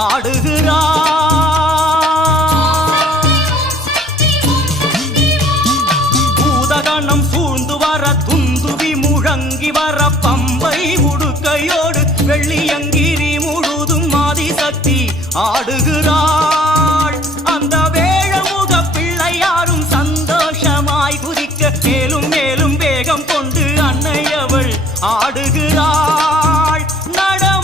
ஆடுகிறாள். பூதகணம் சூழ்ந்து வர துந்துவி முழங்கி வர பம்பை உடுக்கையோடு வெள்ளியங்கிரி முழுதும் ஆதிசக்தி ஆடுகிறாள். அந்த வேழமுக பிள்ளையாரும் சந்தோஷமாய் குதிக்க மேலும் மேலும் வேகம் கொண்டு அன்னையவள் ஆடுகிறாள், நடமாடுகிறாள்.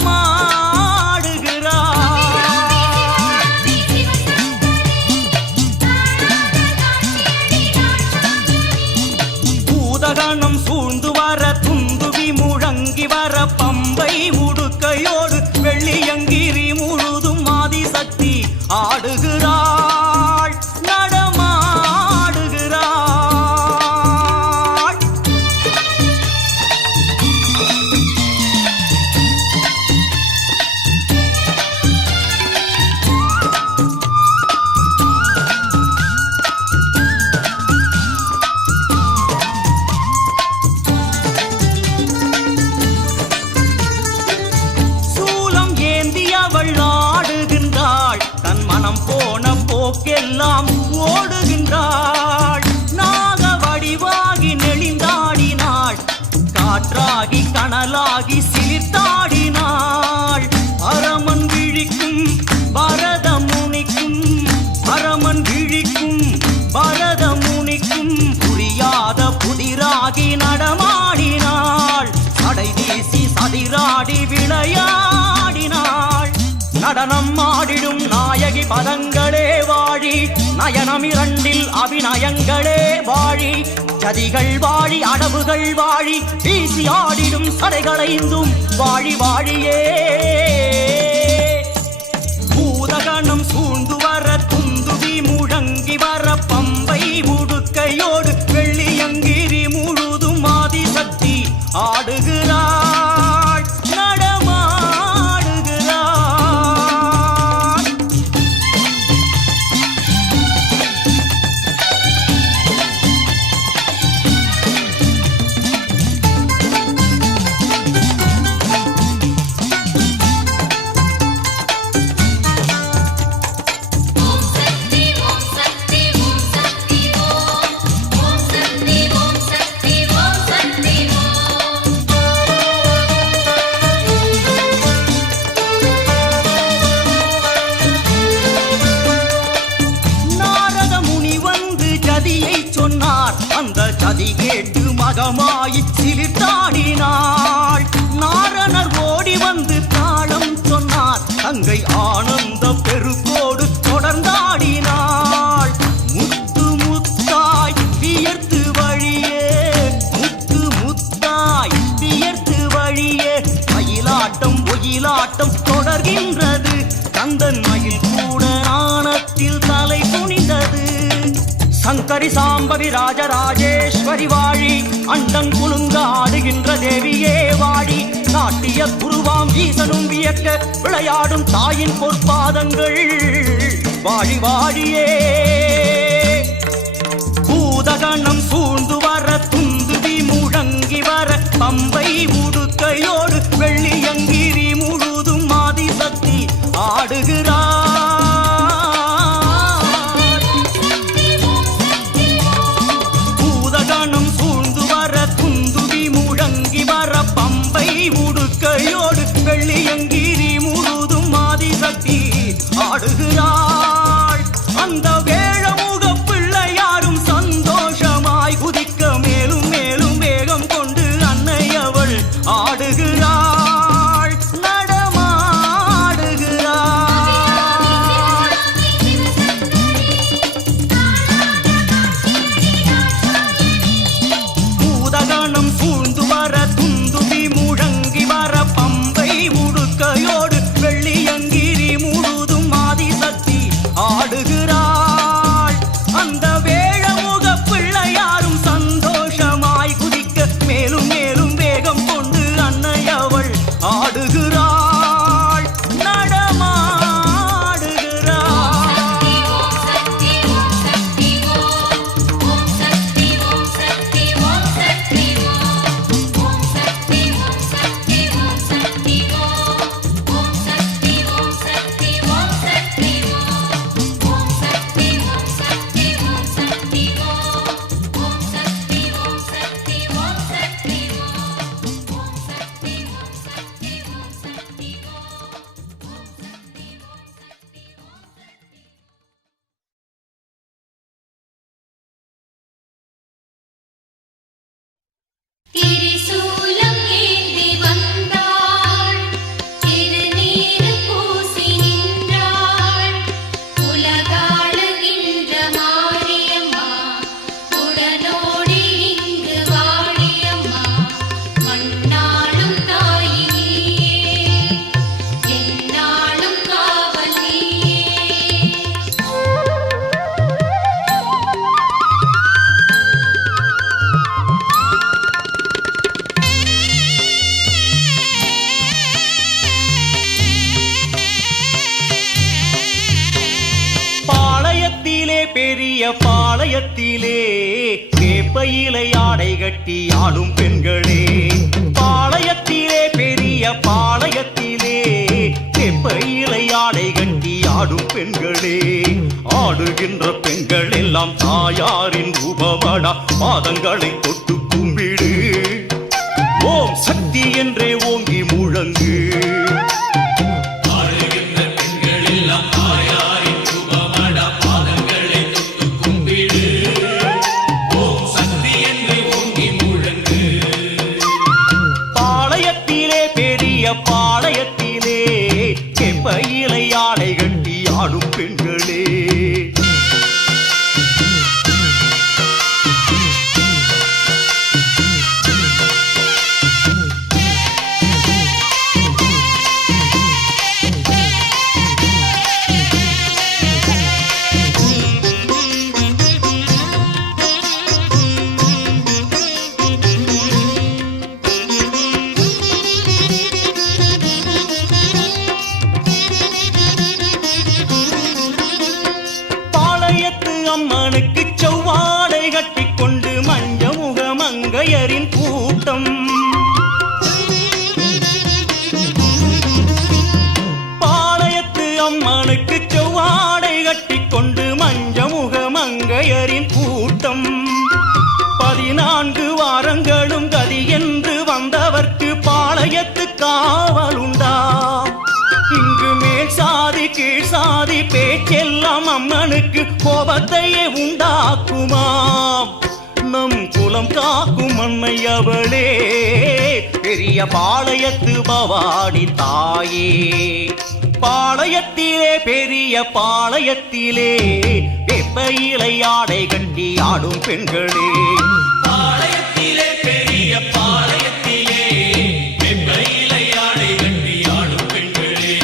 பூதகணம் சூழ்ந்து வர துந்துவி முழங்கி வர பம்பை உடுக்கையோடு வெள்ளியங்கிரி முழுதும் ஆதிசக்தி ஆடுகிறாள், நடமாடுகிறாள். சூலம் ஏந்தியவள் ஆடுகின்றாள், தன் மனம் போன போக்கெல்லாம் ஓடுகின்றாள். நாக வடிவாகி நெளிந்தாடினாள், காற்றாகி கனலாகி சிலிர்த்தாடினாள். பரமன் விழிக்கும் பரத முனிக்கும், பரமன் விழிக்கும் பரத முனிக்கும் புரியாத புதிராகி நடமாடினாள். சடை வீசி சதிராடி விளையாடினாள். நடனம் ஆடிடும் நாயகி பதங்களே வாழி, நயனம் இரண்டில் அபிநயங்களே வாழி. ஜதிகள் வாழி அடவுகள் வாழி, வீசி ஆடிடும் சடைகளைந்தும் வாழி வாழியே. பூதகணம் சூழ்ந்து வர துந்துவி முழங்கி வர பம்பை உடுக்கையோடு வெள்ளியங்கிரி முழுதும் ஆதிசக்தி ஆடுகிறாள், நடமாடுகிறாள். நாரத முனி வந்து ஜதியை சொன்னார், அந்த ஜதி கேட்டு மகமாயி சிலிர்த்தாடினாள். நாரணர் ஓடி வந்து தாளம் சொன்னார், தங்கை ஆனந்த பெருக்கோடு தொடர்ந்தாடினாள். முத்து முத்தாய் வியர்த்து வழியே, முத்து முத்தாய் வியர்த்து வழியே. மயிலாட்டம் ஒயிலாட்டம் தொடர்கின்றது, கந்தன் மயில் கூட நாணத்தில் தலை குனிந்தது. சங்கரி சாம்பவி ராஜராஜேஸ்வரி வாழி, அண்டம் குலுங்க ஆடுகின்ற தேவியே வாழி. நாட்டிய குருவாம் ஈசனும் வியக்க விளையாடும் தாயின் பொற்பாதங்கள் வாழி வாழியே. பூதகணம் சூழ்ந்து வர துந்துவி முழங்கி வர பம்பை உடுக்கையோடு வெள்ளியங்கிரி முழுதும் ஆதிசக்தி ஆடுகிறாள். பூதகணம் சூழ்ந்து வர துந்துவி முழங்கி வர பம்பை உடுக்கையோடு வெள்ளியங்கிரி முழுதும் ஆதிசக்தி ஆடுகிறாள். அந்த வேழமுக பிள்ளையாரும் சந்தோஷமாய் குதிக்க மேலும் மேலும் வேகம் கொண்டு அன்னையவள் ஆடுகிறாள், பெரிய பாளையத்திலே வேப்பையிலை ஆடை கட்டி ஆடும் பெண்களே. பாளையத்திலே பெரிய பாளையத்திலே வேப்பையிலை ஆடை கட்டி ஆடும் பெண்களே. ஆடுகின்ற பெண்கள் எல்லாம் தாயாரின் ரூபமடா, பாதங்களை தொட்டு கும்பிடு. ஓம் சக்தி என்றே ஓங்கி முழங்கு. பாளையத்திலே செப்பையிலை ஆடை கட்டி ஆடும் பெண்களே. அம்மனுக்கு செவ்வாடை கட்டிக்கொண்டு மஞ்சமுக மங்கையரின் கூட்டம். பாளையத்து அம்மனுக்கு செவ்வாடை கட்டிக்கொண்டு மஞ்சமுக மங்கையரின் கூட்டம். 14 வாரங்களும் கதி என்று வந்தவர்க்கு பாளையத்து காவலுண்டா. இங்கு மேல் சாதி கீழ் சாதி பேச்செல்லாம் அம்மனுக்கு கோபத்தையே உண்டாக்குமாம். நம் குலம் காக்கும் அன்னை அவளே, பெரிய பாளையத்து பவானி தாயே. பாளையத்திலே பெரிய பாளையத்திலே வேப்பையிலை ஆடை கட்டி ஆடும் பெண்களே. பாளையத்திலே பெரிய பாளையத்திலே வேப்பையிலை ஆடை கட்டி ஆடும் பெண்களே.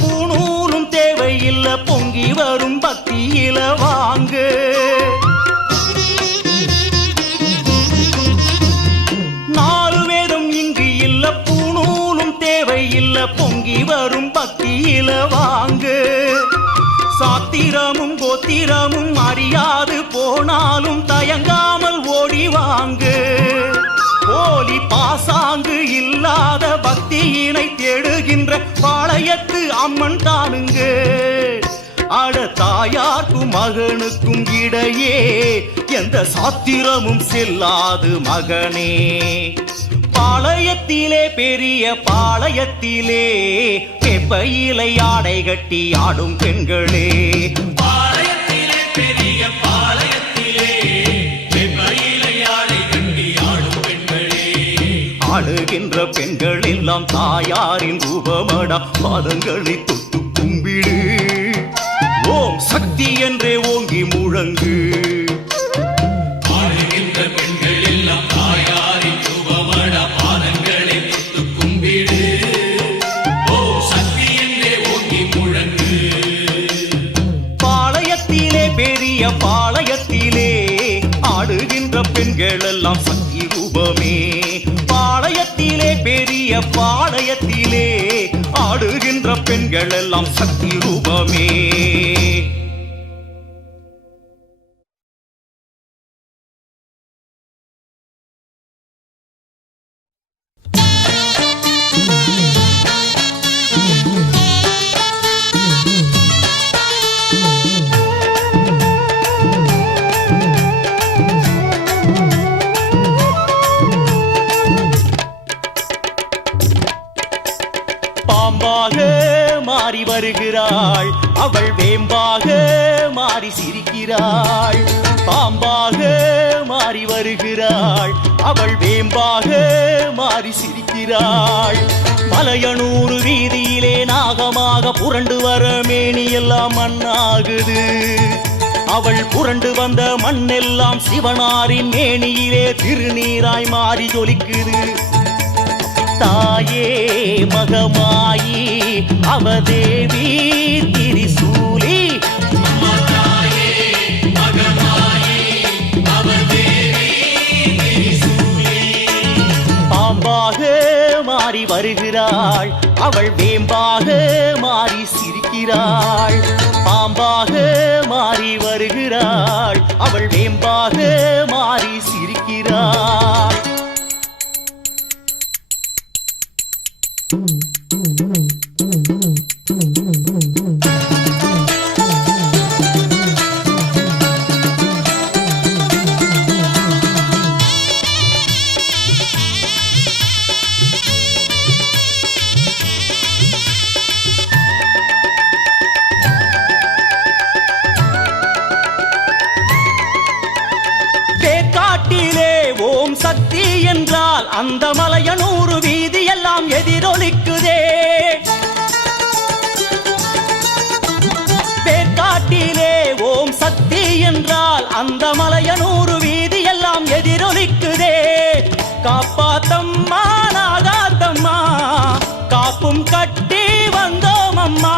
பூணூலும் தேவையில்லை, பொங்கி வரும் பக்தியில வாங்க. நாலு வேதம் இங்கு இல்ல, பூணூலும் தேவையில்லை, பொங்கி வரும் பக்தியில வாங்க. சாத்திரமும் கோத்திரமும் அறியாது போனாலும் தயங்காமல் ஓடி வாங்க. போலி பாசாங்கு இல்லாத பக்தியினை தேடுகின்ற பாளையத்து அம்மன் தானுங்க. அட தாயார்க்கும் மகனுக்கும் இடையே எந்த சாத்திரமும் செல்லாது மகனே. பாளையத்திலே பெரிய பாளையத்திலே வேப்பையிலை ஆடை கட்டி ஆடும் பெண்களே. பாளையத்திலே பெரிய பாளையத்திலே வேப்பையிலை ஆடை கட்டி ஆடும் பெண்களே. ஆடுகின்ற பெண்கள் எல்லாம் தாயாரின் ரூபமடா, பாதங்களை தொட்டு கும்பிடு. ஓம் சக்தி என்றே ஓங்கி முழங்கு. ஆடுகின்ற பெண்கள் எல்லாம் தாயாரின் ரூபமடா, பாதங்களை தொட்டு கும்பிடு. ஓம் சக்தி என்றே ஓங்கி முழங்கு. பாளையத்திலே பெரிய பாளையத்திலே ஆடுகின்ற பெண்கள் எல்லாம் சக்தி ரூபமே. பாளையத்திலே பெரிய பாளையத்திலே ஆடுகின்ற பெண்கள் எல்லாம் சக்தி ரூபமே. பாம்பாக மாறி வருகிறாள் அவள் வேம்பாக மாறி சிரிக்கிறாள், பாம்பாக மாறி வருகிறாள். அவள் வேம்பாக மாறி சிரிக்கிறாள். மலையனூர் வீதியிலே நாகமாக புரண்டு வர மேனி எல்லாம் மண்ணாகுது. அவள் புரண்டு வந்த மண்ணெல்லாம் சிவனாரின் மேனியிலே திருநீராய் மாறி ஜொலிக்குது. தாயே மகமாயி அவதேவி திரிசூலி, பாம்பாக மாறி வருகிறாள். அவள் வேம்பாக மாறி சிரிக்கிறாள், பாம்பாக மாறி வருகிறாள். அவள் வேம்பாக மாறி சிரிக்கிறாள். ஓம் சக்தி என்றால் அந்த மலையனூர் வீதி எல்லாம் எதிரொலிக்குதே. பேர்காட்டிலே ஓம் சக்தி என்றால் அந்த மலையனூர் வீதி எல்லாம் எதிரொலிக்குதே. காப்பாத்தம்மா நாகாத்தம்மா, காப்பும் கட்டி வந்தோம் அம்மா.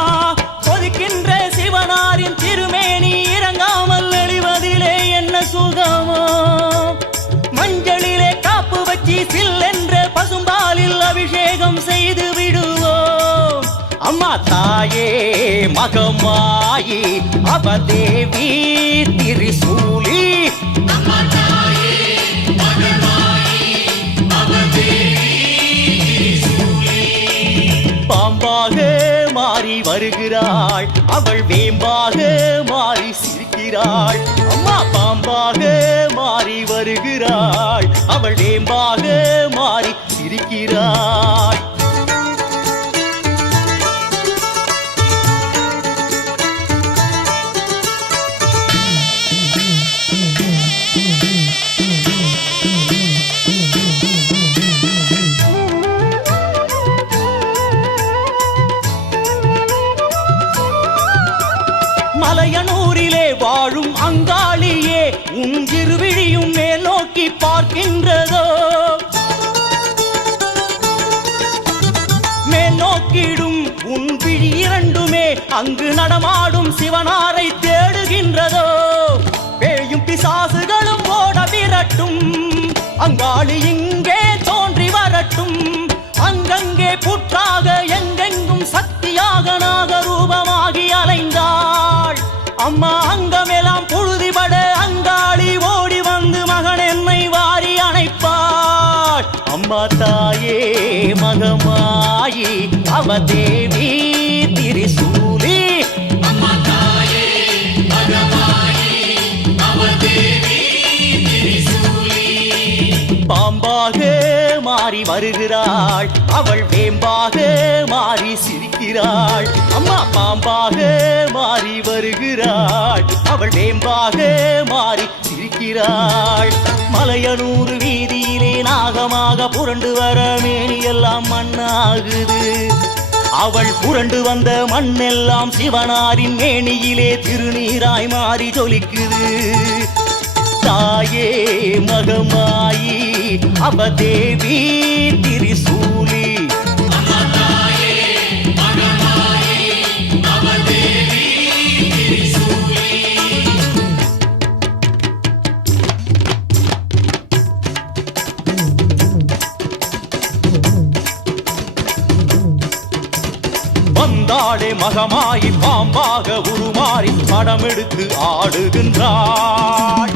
கொதிக்கின்ற சிவனாரின் திருமேனி இறங்காமல் நெளிவதிலே என்ன சுகமோ. மஞ்சளிலே காப்பு வச்சி சில்லென்ற பசும்பாலில் அபிஷேகம் செய்து விடுவோம். அம்மா தாயே மகமாயி அவதேவி திரிசூலி, பாம்பாக மாறி வருகிறாள். அவள் வேம்பாக மாறி சிரிக்கிறாள். அம்மா பாம்பாக மாறி வருகிறாள். அவள் வேம்பாக மாறி சிரிக்கிறாள். மலையனூரிலே வாழும் அங்காளியே, உன் இருவிழியும் மேல் நோக்கி பார்க்கின்றதோ. மேல் நோக்கிடும் உன் விழி இரண்டுமே அங்கு நடமாடும் சிவனாரை தேடுகின்றதோ. பேயும் பிசாசுகளும் ஓட விரட்டும், அங்காளி இங்கே தோன்றி வரட்டும். அங்கங்கே புற்றாக எங்கெங்கும் சக்தியாக நாகரூபமாகி அலைந்தாள். அம்மா அங்கமெல்லாம் புழுதிபட அங்காளி ஓடி வந்து மகன் என்னை வாரி அணைப்பாள். அம்மா தாயே மகமாயி அவதேவி திரிசூலி, பாம்பாக மாறி வருகிறாள். அவள் வேம்பாக மாறி சிரிக்கிறாள். அம்மா பாம்பாக மாறி வருகிறாள். அவள் வேம்பாக மாறி சிரிக்கிறாள். மலையனூர் வீதியிலே நாகமாக புரண்டு வர மேனி எல்லாம் மண்ணாகுது. அவள் புரண்டு வந்த மண்ணெல்லாம் சிவனாரின் மேனியிலே திருநீராய் மாறி ஜொலிக்குது. தாயே மகமாயி அவதேவி திரிசூலி, வந்தாளே மகமாயி பாம்பாக உருமாறி படமெடுத்து ஆடுகின்றாள்.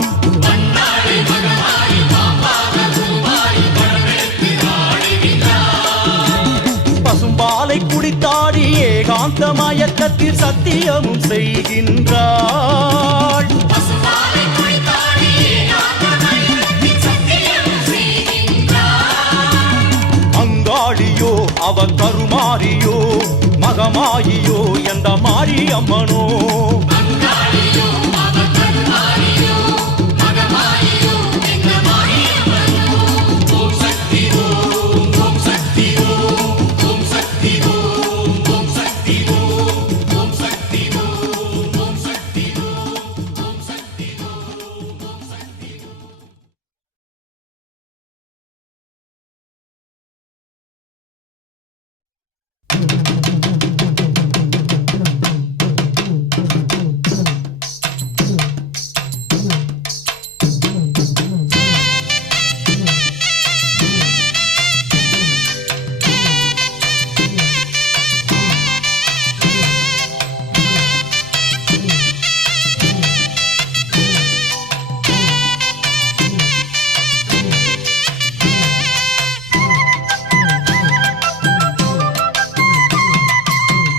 பசும்பாலை குடித்தாடி ஏகாந்த மயக்கத்தில் சத்தியமும் செய்கின்றாள். அங்காளியோ அவ கருமாரியோ மகமாயியோ எந்த மாய மாரி அம்மனோ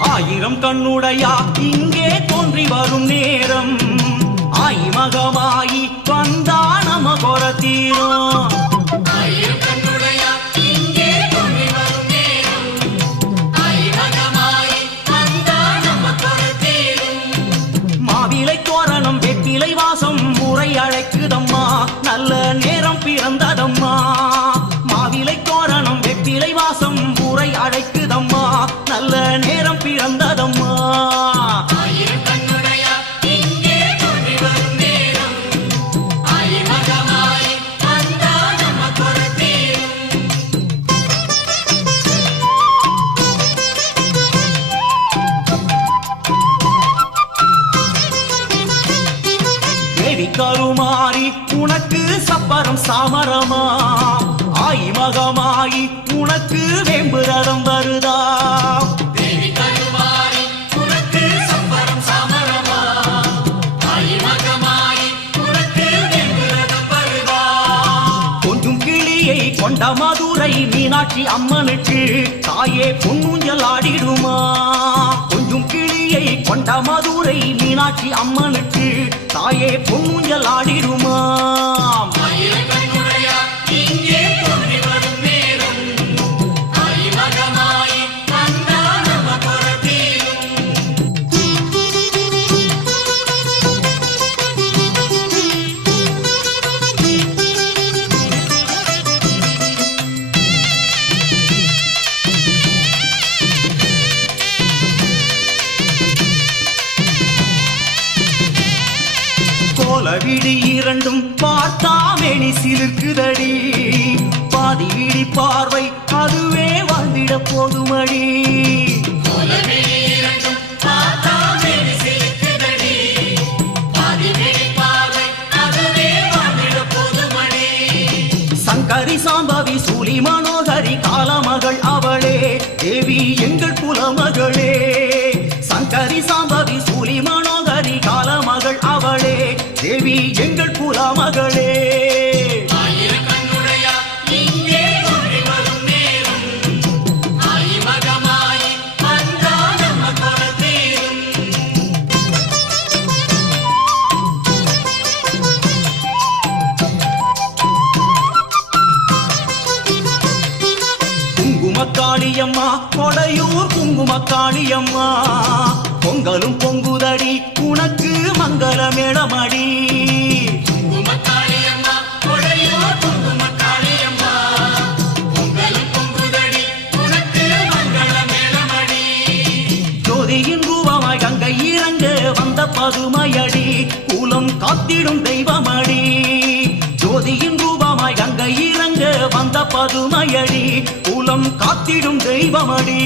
ஆயிரம் கண்ணுடையா இங்கே தோன்றி வரும் நேரம் ஆயி மகமாயி வந்தா நம கொர தீரும் மாவிலை தோரணம் வெற்றிலை வாசம் முறை அழைக்குதம்மா நல்ல நேரம் பிறந்ததம்மா மாவிலை தோரணம் வெற்றிலை வாசம் முறை அழைக்குதம்மா நல்ல நேரம் பிறந்ததம்மா தேவி கருமாறி உனக்கு சப்பரம் சாமரமா ஆயி மகமாயி உனக்கு வேம்புரதம் வருதா தேவி கருமாறி உனக்கு சப்பரம் சாமரமா ஆயி மகமாயி உனக்கு வேம்புரதம் வருதா கொஞ்சம் கிளியை கொண்ட மதுரை மீனாட்சி அம்மனுக்கு தாயே பொன்னூஞ்சல் ஆடிடுமா கொஞ்சம் கிளியை கொண்ட மதுரை மீனாட்சி அம்மனுக்கு தாயே பொன்னூஞ்சல் ஆடிடுமா விழி இரண்டும் பார்த்தாமேனி சிலிர்க்குதடி பாதி விழி பார்வை அதுவே வாழ்ந்திட போதுமடி சங்கரி சாம்பவி சூலி மனோகரி காலமகள் அவளே தேவி எங்கள் குலமகளே சங்கரி சாம்பவி சூலி மனோகரி காலமகள் அவளே தேவி எங்கள் குலமகளே குங்குமக்காளியம்மா கொடையூர் குங்குமக்காளியம்மா பொங்கலும் பொங்குதடி உனக்கு மங்கள மேளமடி ஜோதியின் ரூபமாய் கங்கை இறங்க வந்த பதுமையடி குலம் காத்திடும் தெய்வமடி ஜோதியின் ரூபமாய் கங்கை இறங்க வந்த பதுமையடி குலம் காத்திடும் தெய்வமடி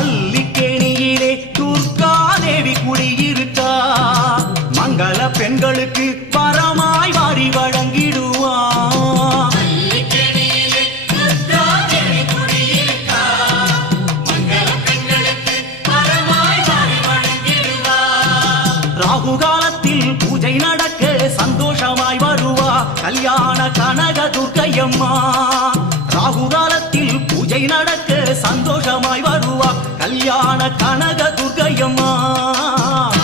அல்லிக்கேணியிலே துர்கா தேவி பூஜை நடக்க சந்தோஷமாய் வருவா கல்யாண கனக துர்க்கையம்மா.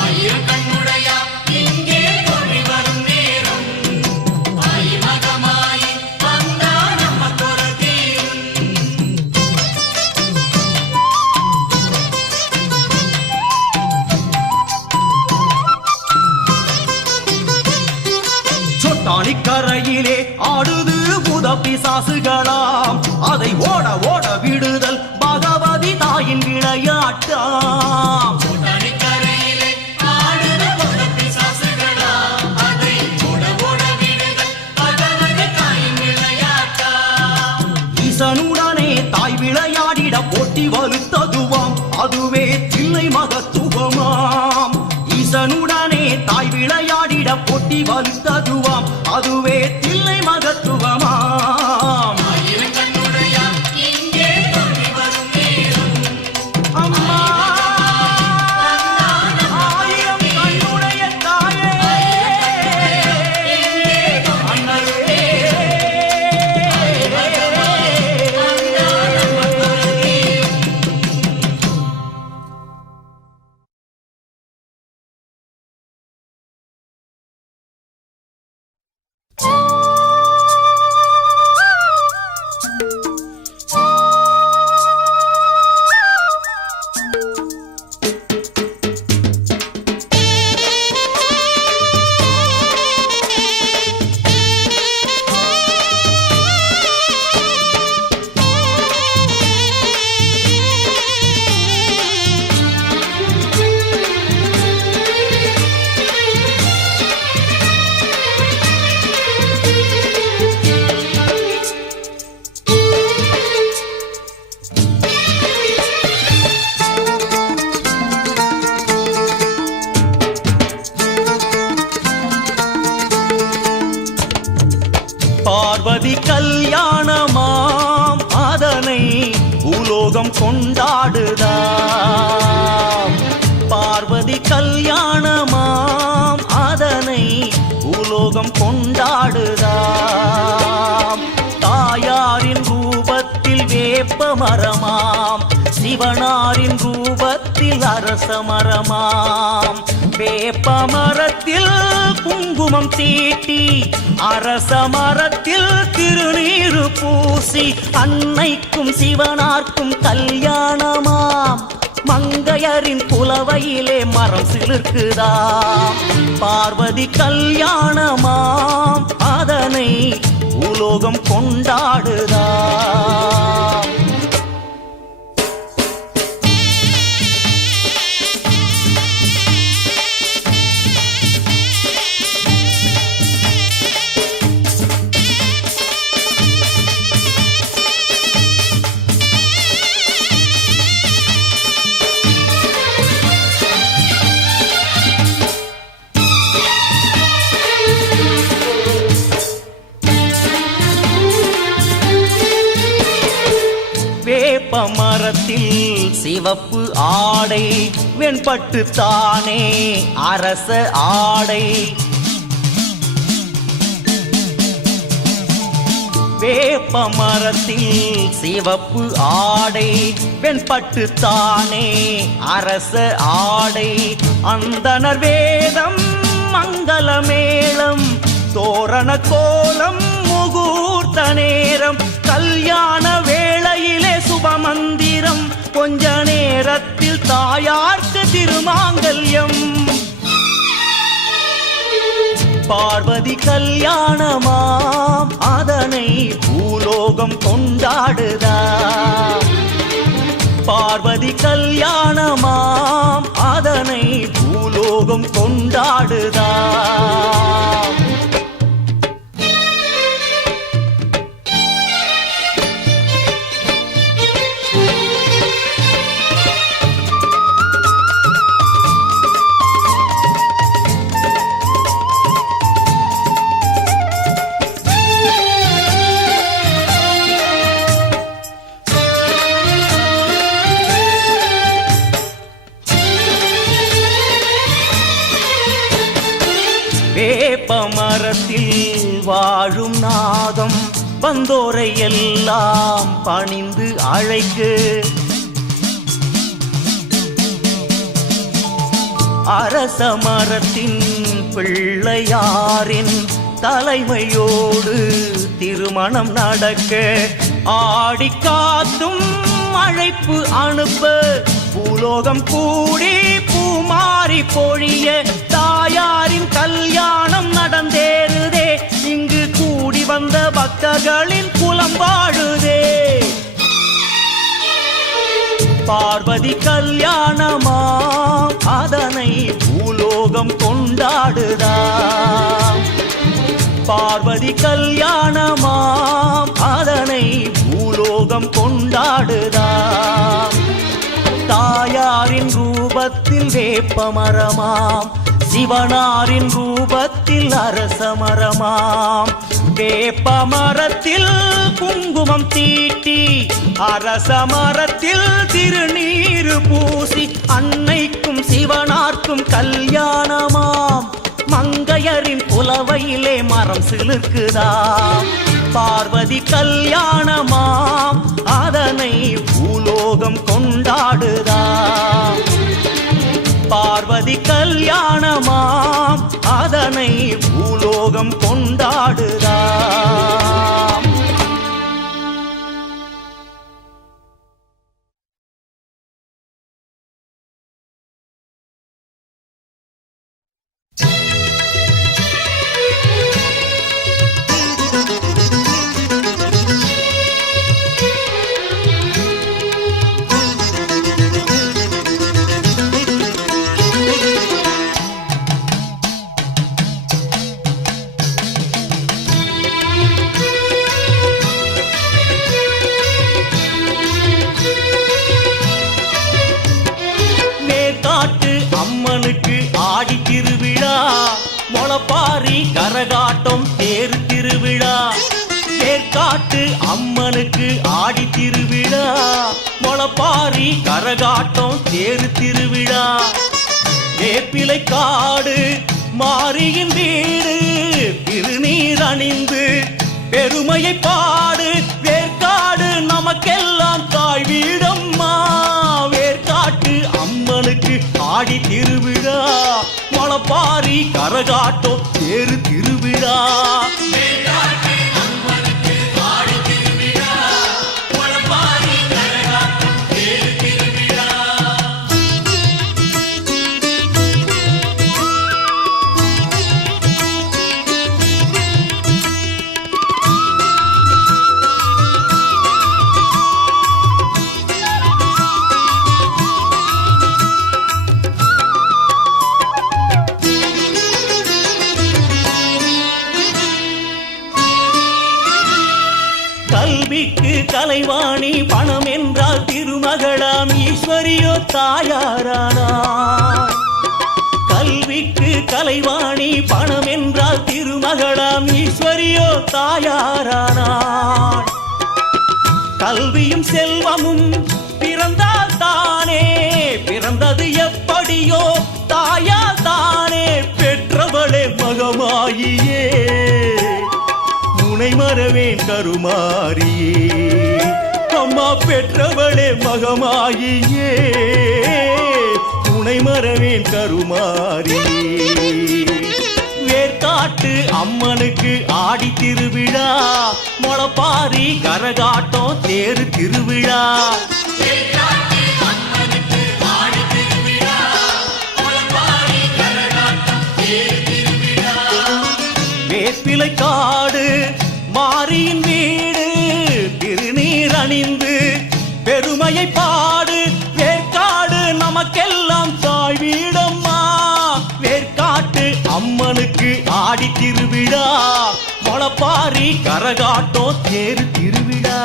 ஆயிரம் கண்ணுடையா இங்கே தோன்றி வரும் நேரம் ஆயி மகமாயி வந்தா நம்ம குறை தீரும். சொட்டானிக்கரையிலே ஆடுது பூத பிசாசுகளாம் அதை ஓட ஓட விடுதல் பகவதி தாயின் விளையாட்டாம். கரையிலே ஆடுத போத பிசாசுகளா அதை ஓட ஓட விடுதல் பகவதி தாயின் விளையாட்டா. ஈசனுடனே தாய் விளையாடிட போட்டி வலுத்ததுவாம் அதுவே தில்லை மகத்துவமாம். ஈசனுடனே தாய் விளையாடிட போட்டி வலுத்ததுவாம் அதுவே தில்லை மகத்துவமாம். ஆயிரம் கண்ணுடையா இங்கே தோன்றி வரும் நேரம் அம்மா ஆயிரம் கண்ணுடைய தாயே அண்ணலே. பார்வதி கல்யாணமாம் அதனை பூலோகம் கொண்டாடுதாம். பார்வதி கல்யாணமாம் அதனை பூலோகம் கொண்டாடுதாம். தாயாரின் ரூபத்தில் வேப்ப மரமாம் சிவனாரின் ரூபத்தில் அரச மரமாம். வேப்ப மரத்தில் குங்குமம் தீட்டி அரச மரத்தில் திருநீரு பூசி அன்னைக்கும் சிவனார்க்கும் கல்யாணமாம். மங்கையரின் புலவையிலே மரம் சிலிர்க்குதாம். பார்வதி கல்யாணமாம் அதனை பூலோகம் கொண்டாடுதாம். வேப்ப மரத்தில் சிவப்பு ஆடை வெண்பட்டு தானே அரச ஆடை. வேப்ப மரத்தில் சிவப்பு ஆடை வெண்பட்டு தானே அரச ஆடை. அந்தனர் வேதம் மங்கள மேளம் தோரண கோலம் முகூர்த்த நேரம் கல்யாண வேளையிலே சுபமந்திரம் கொஞ்ச நேரத்தில் தாயார்க்கு திருமாங்கல்யம். பார்வதி கல்யாணமாம் அதனை பூலோகம் கொண்டாடுதாம். பார்வதி கல்யாணமாம் அதனை பூலோகம் கொண்டாடுதாம். வந்தோரை எல்லாம் பணிந்து அழைக்கு. அரச மரத்தின் பிள்ளையாரின் தலைமையோடு திருமணம் நடக்க ஆடி காத்தும் அழைப்பு அனுப்ப பூலோகம் கூடி பூமாரி பொழிய தாயாரின் கல்யாணம் நடந்தேறுதே. இங்கு கூடி வந்த பக்தர்களின் குலம் வாழுதே. பார்வதி கல்யாணமா அதனை பூலோகம் கொண்டாடுதாம். பார்வதி கல்யாணமாம் அதனை பூலோகம் கொண்டாடுதாம். தாயாரின் ரூபத்தில் வேப்பமரமாம், சிவனாரின் ரூபத்தில் அரசமரமாம். வேப்பமரத்தில் குங்குமம் தீட்டி அரசமரத்தில் திருநீரு பூசி அன்னைக்கும் சிவனார்க்கும் கல்யாணமாம். மங்கையரின் புலவையிலே மரம் சிலுக்குதாம். பார்வதி கல்யாணமாம் அதனை பூலோகம் கொண்டாடுதாம். பார்வதி கல்யாணமாம் அதனை பூலோகம் கொண்டாடுதாம். முளப்பாரி கரகாட்டம் தேர் திருவிழா. ஏற்காட்டு அம்மனுக்கு ஆடி திருவிழா. முளப்பாரி கரகாட்டம் தேர் திருவிழா. வேப்பிலை காடு மாரியின் வீடு திருநீர் அணிந்து பெருமையை பாடு. வேற்காடு நமக்கெல்லாம் தாய் வீடம்மா. வேற்காட்டு அம்மனுக்கு ஆடி திருவிழா. முளப்பாரி கரகாட்டம் தேர் திருவிழா. கல்விக்கு கலைவாணி பணம் என்றால் திருமகளாம் ஈஸ்வரியோ தாயாரானாள். கல்விக்கு கலைவாணி பணம் என்றால் திருமகளாம் ஈஸ்வரியோ தாயாரானாள். கல்வியும் செல்வமும் பிறந்தால் தானே, பிறந்தது எப்படியோ தாயால் தானே. பெற்றவளே மகமாயியே முனை மறவேன் கருமாரியே. அம்மா பெற்றவளே மகமாயியே முனை மறவேன் கருமாரியே. வேற்காட்டு அம்மனுக்கு ஆடி திருவிழா. முளப்பாரி கரகாட்டம் தேர் திருவிழா. வேப்பிலை காடு மாரியின் வீடு திருநீர் அணிந்து பெருமையை பாடு. வேற்காடு நமக்கெல்லாம் தாய் வீடம்மா. வேற்காட்டு அம்மனுக்கு ஆடி திருவிழா. முளப்பாரி கரகாட்டம் தேர் திருவிழா.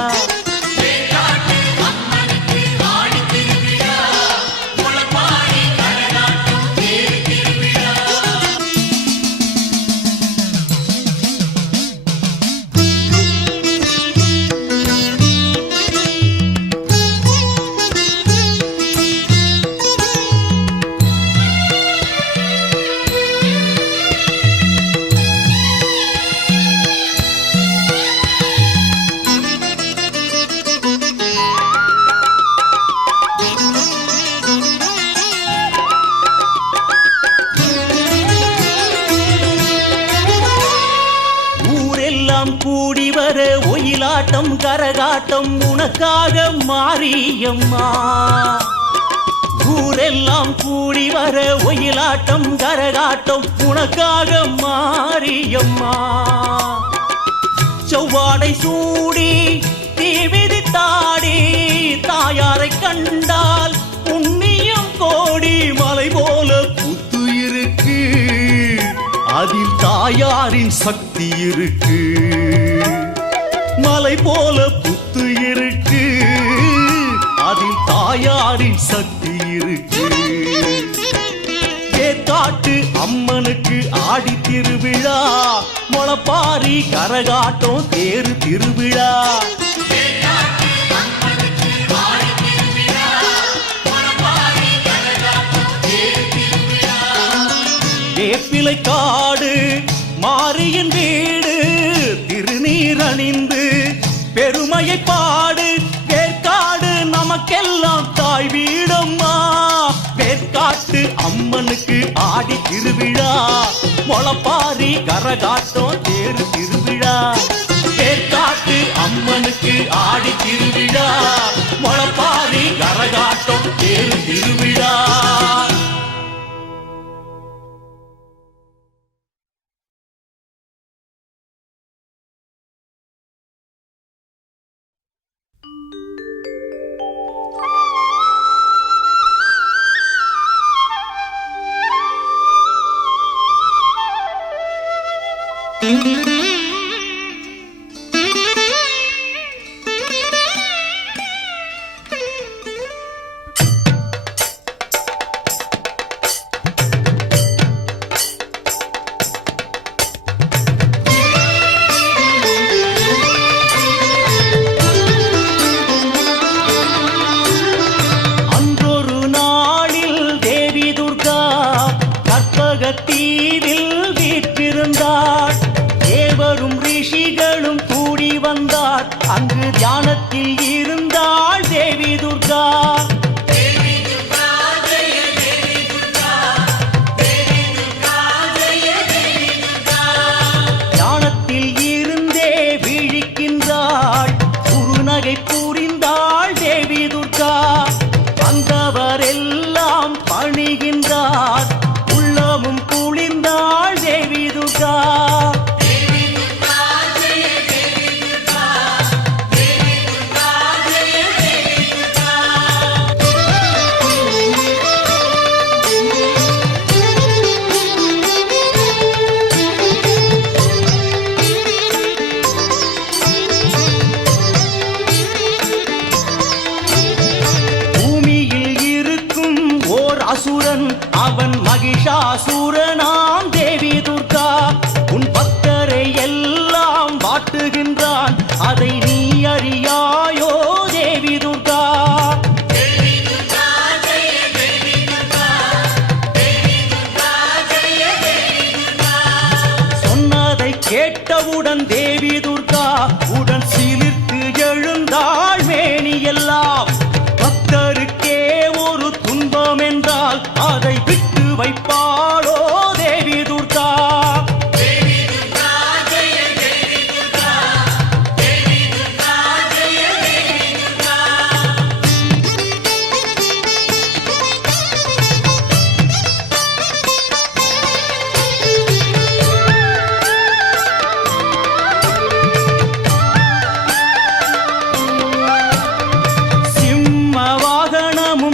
கரகாட்டம் உனக்காக மாரியம்மா. ஊரெல்லாம் கூடி வர ஒயிலாட்டம் கரகாட்டம் உனக்காக மாரியம்மா. செவ்வாடை சூடி தீவிதித்தாடி தாயாரை கண்டால் புண்ணியம் கோடி. மலை போல புத்து இருக்கு அதில் தாயாரின் சக்தி இருக்கு. மலை போல புத்து இருக்கு அதில் தாயாரின் சக்தி இருக்கு. ஏற்காட்டு அம்மனுக்கு ஆடி திருவிழா, முளப்பாரி கரகாட்டம் தேரு திருவிழா. வேப்பிலை காடு மாரியின் வீடு திருநீர் அணிந்து பெருமையை பாடு. வேற்காடு நமக்கெல்லாம் தாய் வீடம்மா. வேற்காட்டு அம்மனுக்கு ஆடி திருவிழா, முளப்பாரி கரகாட்டம் தேரு திருவிழா. வேற்காட்டு அம்மனுக்கு ஆடி திருவிழா, முளப்பாரி கரகாட்டம் தேரு திருவிழா. அங்கு தியானத்தில் இருந்தாள் தேவி துர்கா. தியானத்தில் இருந்தே விழிக்கின்றாள், குறுநகை புரிந்தாள் தேவி துர்கா. வந்தவரெல்லாம் பணிகின்றார், உள்ளமும் குளிர்ந்தாள் தேவி துர்கா. அசுரன் அவன் மகிஷாசுரனாம் தேவி துர்கா. உன் பக்தரை எல்லாம் வாட்டுகின்றான், அதை நீ அறியாயோ தேவி துர்கா. சொன்னதை கேட்டவுடன் தேவி துர்கா உடன் சிலிர்த்து எழுந்தாள் மேனியெல்லாம். பக்தருக்கே ஒரு துன்பம் என்றால் அதை விட்டு வைப்பாளோ தேவி துர்கா.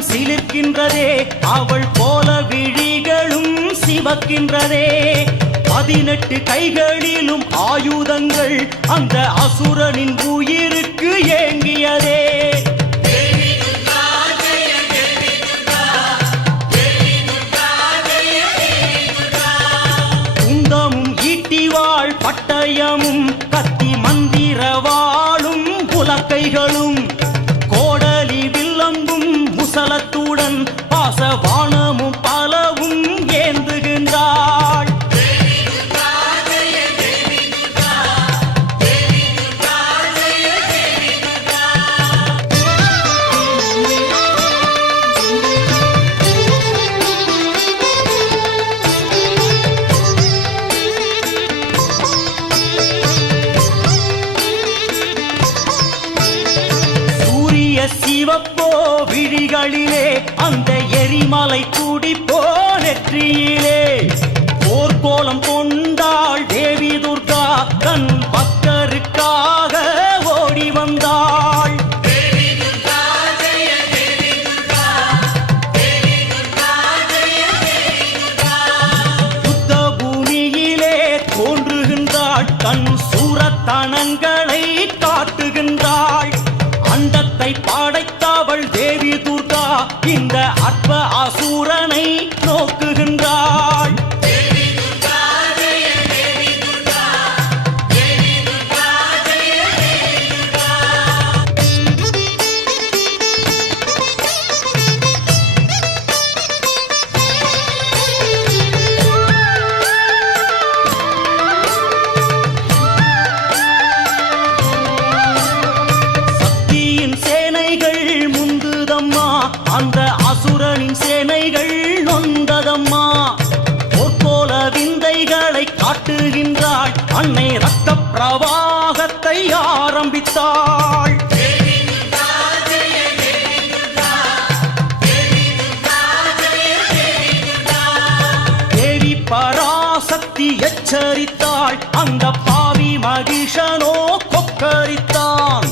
சிலிர்க்கின்றதே அவள் போல விழிகளும் சிவக்கின்றதே. 18 கைகளிலும் ஆயுதங்கள் அந்த அசுரனின் உயிருக்கு ஏங்கியதே. குந்தமும் ஈட்டிவாள் பட்டயமும் கத்தி மந்திரவாளும் புலக்கைகளும் கோடலி வில்லம்பும் முசலத்துடன் பாசவானமும் பலவும் ஏந்துகின்றாள். சிவப்போ விழிகளிலே அந்த எரிமலை துடிப்போ நெற்றியிலே போர்க்கோலம் கொண்டாள் தேவி துர்கா தன் பக்தருக்காக ஓடி வந்தாள். தேவி துர்கா ஜெய தேவி துர்கா தேவி துர்கா ஜெய தேவி துர்கா யுத்த பூமியிலே தோன்றுகின்றாள் தன் சூரத்தனங்களை காட்டுகின்றாள். அண்டத்தை படைத்தவள் தேவி துர்கா இந்த அற்ப அசூரனை நோக்குகின்றாள். தேவி துர்கா ஜெய தேவி துர்கா தேவி துர்கா ஜெய தேவி துர்கா சக்தியின் சேனைகள் முந்துதம்மா அந்த அசுரனின் சேனைகள் நொந்ததம்மா. போர்க்கோல விந்தைகளை காட்டுகின்றாள் அன்னை ரத்த பிரவாகத்தை ஆரம்பித்தாள். தேவி துர்கா ஜெய தேவி துர்கா தேவி துர்கா ஜெய தேவி துர்கா தேவி பராசக்தி எச்சரித்தாள் அந்த பாவி மகிஷனோ கொக்கரித்தான்.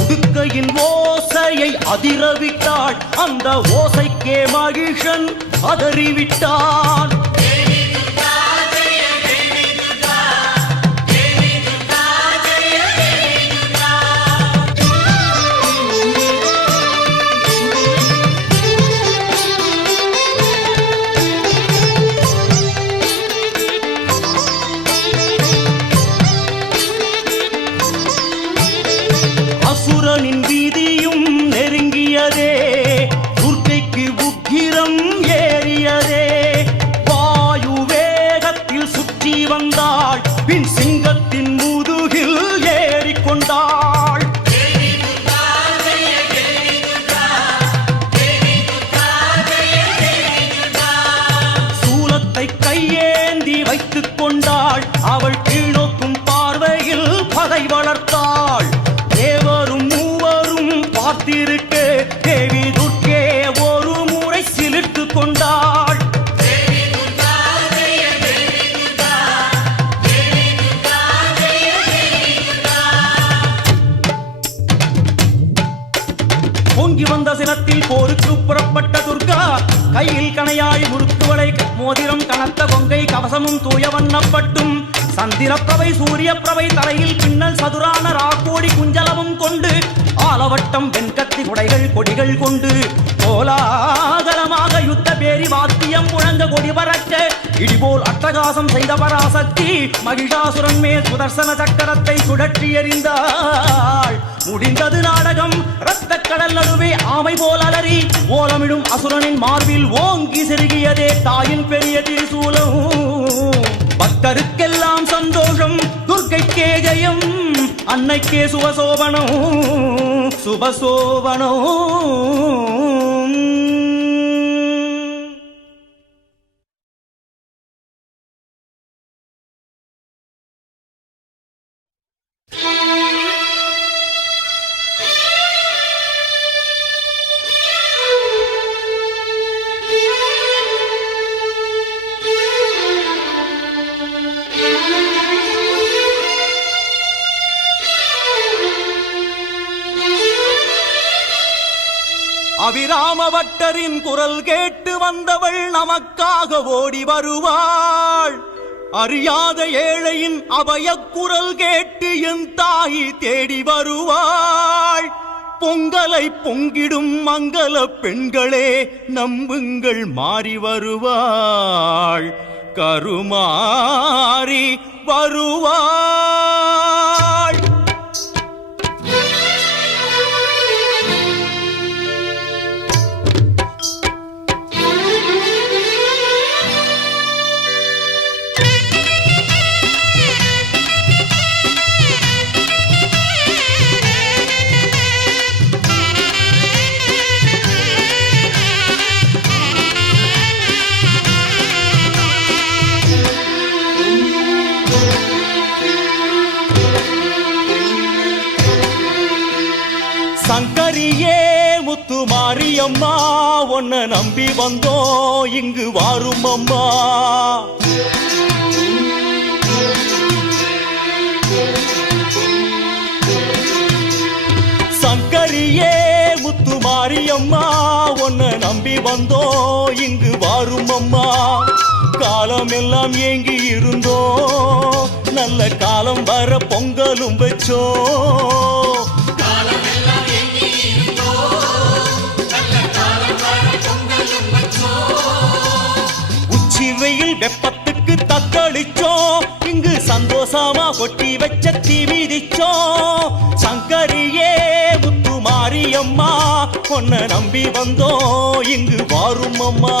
உடுக்கையின் ஓசையை அதிரவிட்டாள் அந்த ஓசைக்கே மகிஷன் அதறிவிட்டான். தேவி துர்கா ஜெய தேவி துர்கா தேவி துர்கா ஜெய தேவி துர்கா அசுரனின் வீதியும் நெருங்கியதே துர்க்கைக்கு உக்கிரம் ஏறியதே. வாயு வேகத்தில் சுற்றி வந்தாள் பின் சிங்கத்தின் முதுகில் ஏறிக்கொண்டாள். தேவி துர்கா ஜெய தேவி துர்கா தேவி துர்கா ஜெய தேவி துர்கா சூலத்தை கையேந்தி வைத்துக் கொண்டாள் அவள் கீழ்நோக்கும் பார்வையில் பகை வளர்த்தாள். தேவரும் மூவரும் பார்த்திருக்க தேவி துர்க்கே ஒரு முறை சிலிர்த்து கொண்டாள். தேவி துர்கா ஜெய தேவி துர்கா தேவி துர்கா ஜெய தேவி துர்கா பொங்கி வந்த சினத்தில் போருக்கு புறப்பட்ட துர்கா கையில் கணையாழி முறுக்குவளை மோதிரம் கனத்த கொங்கை கவசமும் தூய வண்ணப்பட்டும் சந்திரப்பிரபை சூரிய பிரபை தலையில் பின்னல் சதுரான ராக்கோடி குஞ்சலமும் கொண்டு ஆலவட்டம் வெண்கத்தி குடைகள் கொடிகள் கொண்டு கோலாகலமாக யுத்த பேரி வாத்தியம் முழங்க கொடி பறக்க இடிபோல் அட்டகாசம் செய்த பராசக்தி மகிஷாசுரன் மேல் சுதர்சன சக்கரத்தை சுழற்றி எறிந்தாள். முடிந்தது நாடகம். இரத்த கடல் நடுவே ஆமை போல் அலறி ஓலமிடும் அசுரனின் மார்பில் ஓங்கி செருகியதே தாயின் பெரிய திரிசூலம். பக்தருக்கெல்லாம் சந்தோஷம் துர்க்கைக்கே ஜெயம் அன்னைக்கே சுபசோபனம் சுபசோபனம். அபிராம பட்டரின் குரல் கேட்டு வந்தவள் நமக்காக ஓடி வருவாள். அறியாத ஏழையின் அபயக் குரல் கேட்டு என் தாய் தேடி வருவாள். பொங்கலை பொங்கிடும் மங்கள பெண்களே நம்புங்கள் மாறி வருவாள். கருமாறி வருவாள். மாரியம்மா உன்னை நம்பி வந்தோம் இங்கு வாரும் அம்மா. சங்கரியே முத்து மாரியம்மா உன்னை நம்பி வந்தோம் இங்கு வாரும் அம்மா. காலம் எல்லாம் ஏங்கி இருந்தோம் நல்ல காலம் வர பொங்கலும் வச்சோம். உச்சி வெயில் வெப்பத்துக்கு தத்தளிச்சோம் இங்கு சந்தோஷமா கொட்டி வச்ச தீ மிதிச்சோம். சங்கரியே முத்து மாரியம்மா உன்னை நம்பி வந்தோம் இங்கு வாரும் அம்மா.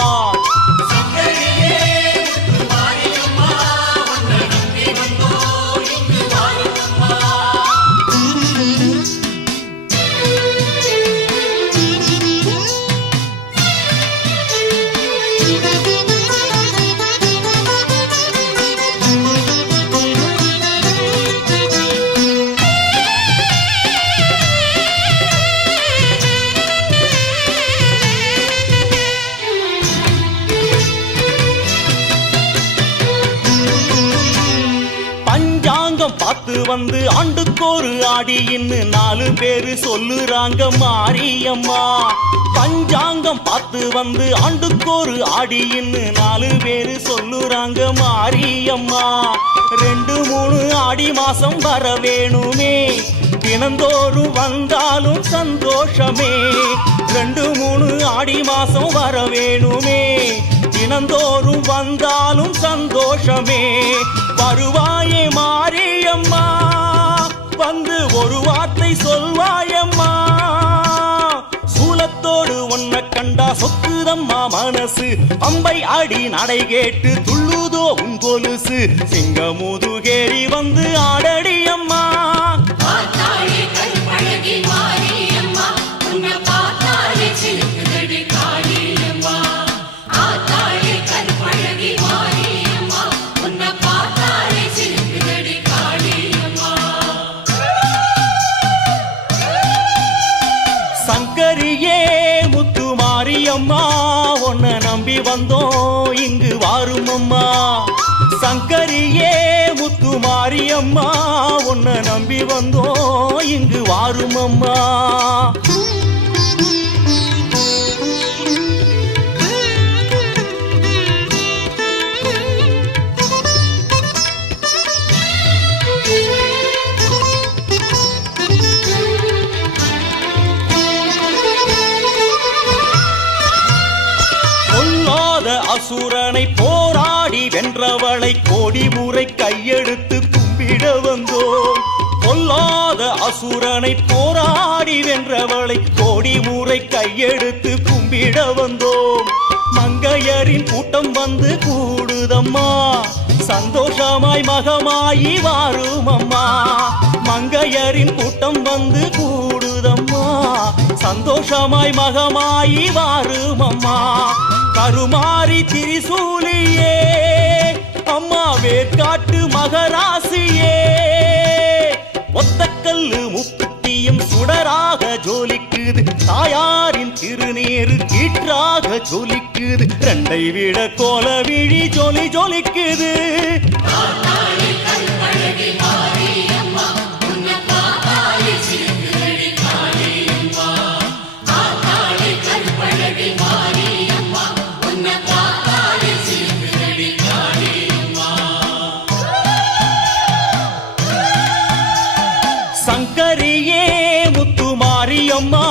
பார்த்து வந்து ஆண்டுக்கோரு ஆடின்னு 4 பேரு சொல்லுறாங்க மாரியம்மா. பஞ்சாங்கம் பார்த்து வந்து ஆண்டுக்கோரு ஆடின்னு 4 பேரு சொல்லுறாங்க மாரியம்மா. 2-3 ஆடி மாசம் வர வேணுமே தினந்தோறும் வந்தாலும் சந்தோஷமே. 2-3 ஆடி மாசம் வர வேணுமே தினந்தோறும் வந்தாலும் சந்தோஷமே. வருவாயே மாரியம்மா வந்து ஒரு வார்த்தை சொல்வாயம்மா. சூலத்தோடு உன்னை கண்டா சொக்குதம்மா மனசு. அம்பை ஆடி நடை கேட்டு துள்ளுதோ உன் கொலுசு. சிங்கமுதுகேறி வந்து ஆடடியம்மா. சங்கரியே முத்து மாரியம்மா உன்னை நம்பி வந்தோம் இங்கு வாரும் அம்மா. சங்கரியே முத்து மாரியம்மா உன்னை நம்பி வந்தோம் இங்கு வாரும் அம்மா. அசுரனை போராடி வென்றவளை கோடி முறை கையெடுத்து கும்பிட வந்தோம். பொல்லாத அசுரனை போராடி வென்றவளை கோடி முறை கையெடுத்து கும்பிட வந்தோம். மங்கையரின் கூட்டம் வந்து கூடுதம்மா சந்தோஷமாய் மகமாயி வாரும் அம்மா. மங்கையரின் கூட்டம் வந்து கூடுதம்மா சந்தோஷமாய் மகமாயி வாரும் அம்மா. கருமாரி திரிசூலியே அம்மா வேற்காட்டு மகராசியே. ஒத்தக்கல்லு முக்குத்தியும் சுடராக ஜோலிக்குது. தாயாரின் திருநீரு கீற்றாக ஜொலிக்குது. 2 விட கோல விழி ஜொலி ஜொலிக்குது. சங்கரியே முத்து மாரியம்மா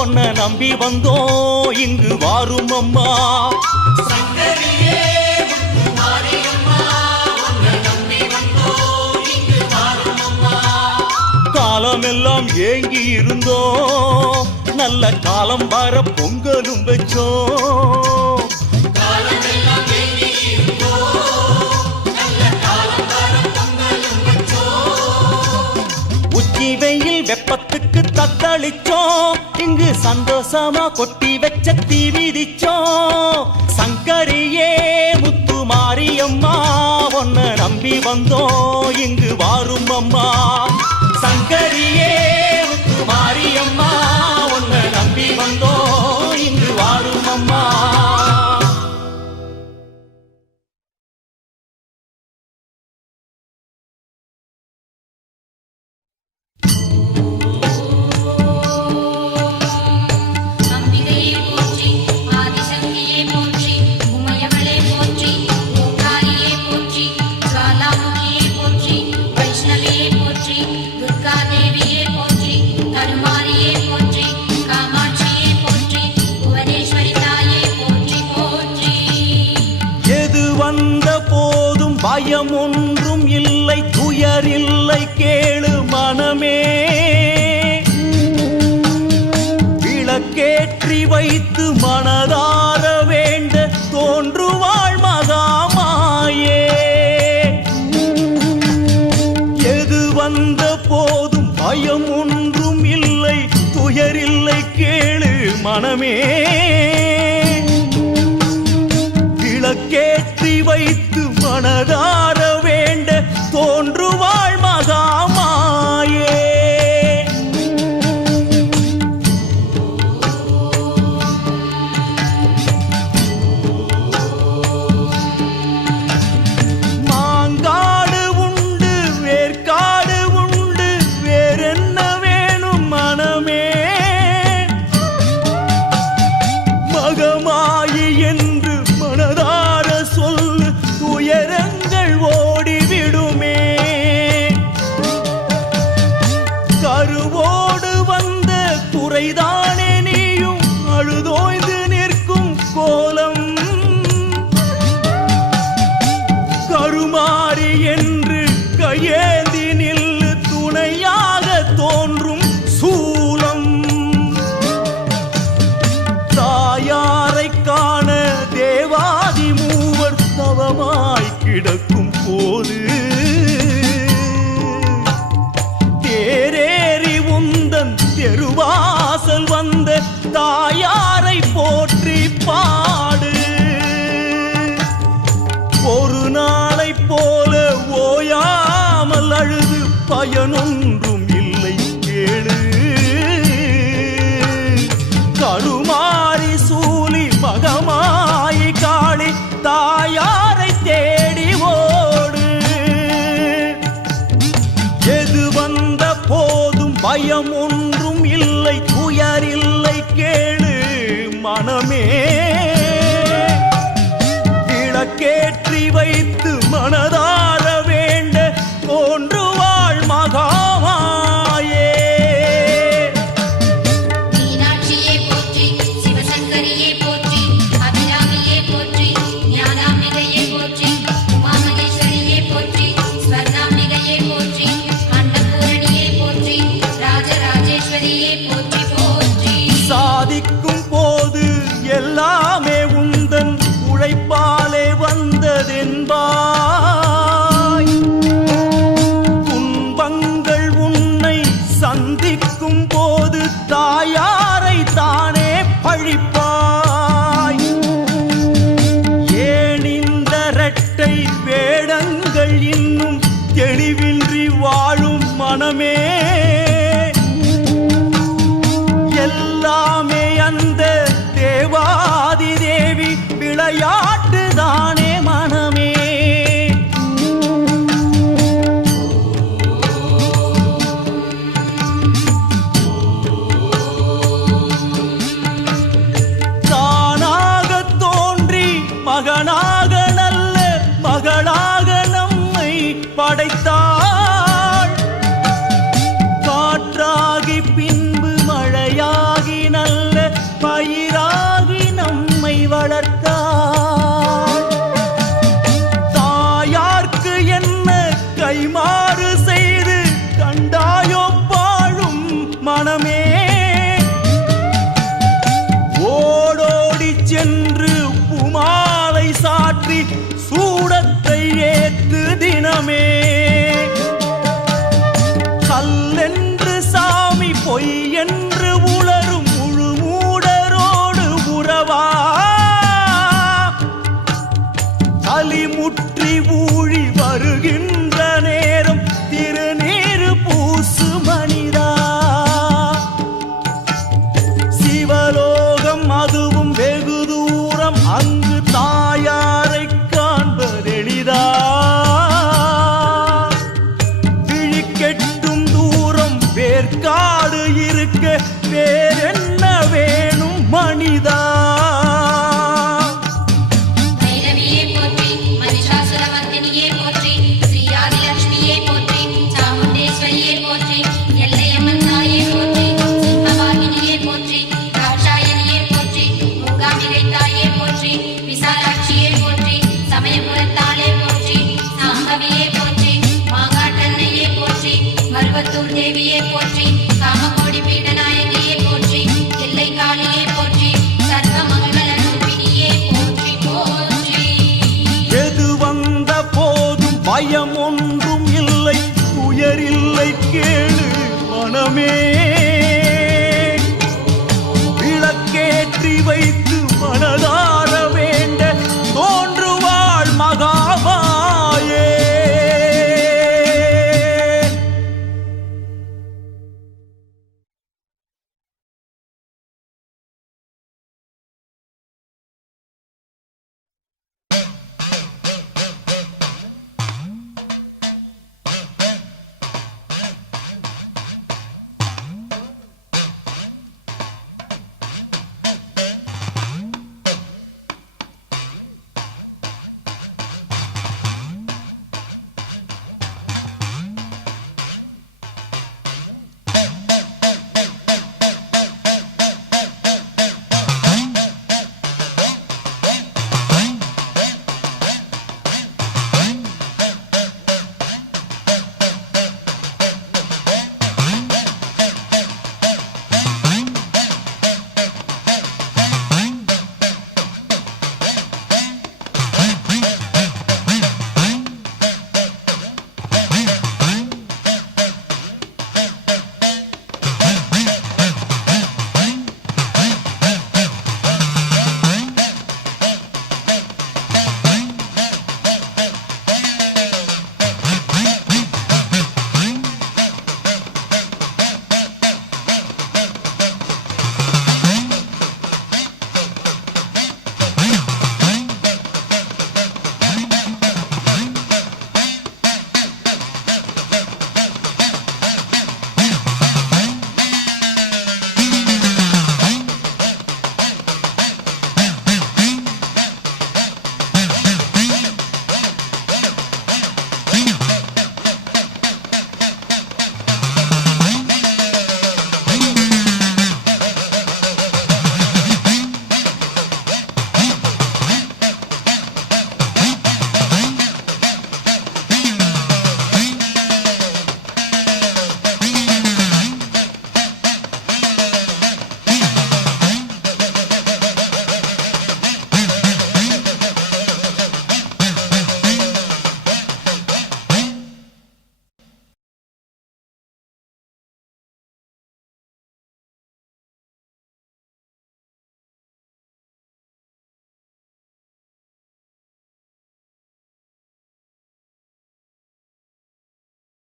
உன்னை நம்பி வந்தோம் இங்கு வாரும் அம்மா. சங்கரியே முத்து மாரியம்மா உன்னை நம்பி வந்தோம் இங்கு வாரும் அம்மா. காலமெல்லாம் ஏங்கி இருந்தோம் நல்ல காலம் வர பொங்கலும் வச்சோம். வெயில் வெப்பத்துக்கு தத்தளிச்சோம் இங்கு சந்தோஷமா கொட்டி வச்ச தீ மிதிச்சோம். சங்கரியே முத்து மாரியம்மா உன்னை நம்பி வந்தோம் இங்கு வாரும் அம்மா. சங்கரியே முத்து மாரியம்மா உன்னை நம்பி வந்தோம் பயம் ஒன்றும் இல்லை துயரில்லை கேளு மனமே விளக்கேற்றி வைத்து மனதார வேண்ட தோன்றுவாள் மகாமாயே எது வந்த போதும் பயம் ஒன்றும் இல்லை துயரில்லை கேளு மனமே விளக்கேற்றி வைத்து மனதார வேண்ட தோன்றுவாள் மகாமாயே மாங்காடு உண்டு வேர்க்காடு உண்டு வேறென்ன வேணும் மனமே மகமாயி என்று மனதார சொல்லு துயரங்கள் ஓடிவிடுமே கருவோடு வந்த குறைதானே நீயும் அழுதோய்ந்து நிற்கும் கோலம் கருமாறி என்று கையேந்தி நில்லு துணையாக தோன்றும் சூலம் தாயாரை காண தேவாதி மூவர் தவமாய் கிடக்கும் போது தேரேறி உந்தன் தெருவாசல் வந்த தாயாரை போற்றி பாடு ஒரு நாளை போல ஓயாமல் அழுது பயனொன்றும் இல்லை கேளு கருமாரி சூலி மகமாயி காளி தாயாரை தேடி ஓடு எது வந்த போதும் பயம் ஒன்றும் இல்லை துயரில்லை கேளு மனமே விளக்கேற்றி வைத்து மனதார வேண்ட தோன்றுவாள் மகாமாயே மீனாட்சியே போற்றி சிவசங்கரியே போற்றி அபிராமியே போற்றி ஞானாம்பிகையே போற்றி உமாமகேஸ்வரியே போற்றி ஸ்வர்ணாம்பிகையே போற்றி அன்னபூரணியே போற்றி ராஜராஜேஸ்வரியே போற்றி போற்றி சாதிக்கும் போது எல்லாமே உந்தன் உழைப்பாலே வந்ததென்பாய் துன்பங்கள் உன்னை சந்திக்கும் போது தாயாரை தானே பழிப்பாய் ஏன் இந்த இரட்டை வேடங்கள் இன்னும் தெளிவின்றி வாழும் மனமே எல்லாமே அந்த தேவாதி தேவி விளையாட்டு தானே மனமே தானாக தோன்றி மகனாக நல்ல மகளாக நம்மை படைத்தாள் காற்றாகி பின்பு மழையாகி நல்ல பயிராகி நம்மை வளர்த்தாள் தாயார்க்கு என்ன கைமாறு செய்து கண்டாயோ பாழும் மனமே ஓடோடி சென்று புமாலை சாற்றி சூடத்தை ஏத்து தினமே கல்லென்று சாமி பொய் என்று உளரும் முழு மூடரோடு உறவா அலிமுற்றி ஊழி வருகின்ற நேரம் திருநீறு பூசு மனிதா சிவலோகம் அதுவும் வெகு தூரம் அங்கு தாயாரை காண்பதெளிதா விழிக்கெட்டும் தூரம் வேர்க்காடு இருக்க வேறென்ன வேணும் மனிதா பைரவியே போற்றி மகிஷாசுரமர்த்தினியே போற்றி ஸ்ரீயாதிலட்சுமியே போற்றி சாமுண்டேஸ்வரியே போற்றி எல்லையம்மன் தாயே போற்றி சிம்மவாகினியே போற்றி தாட்சாயணியே போற்றி மூகாம்பிகை தாயே போற்றி விசாலாட்சியே போற்றி சமயபுரத்தாளே போற்றி பயம் ஒன்றும் இல்லை உயரில்லை கேளு மனமே விளக்கேற்றி வைத்து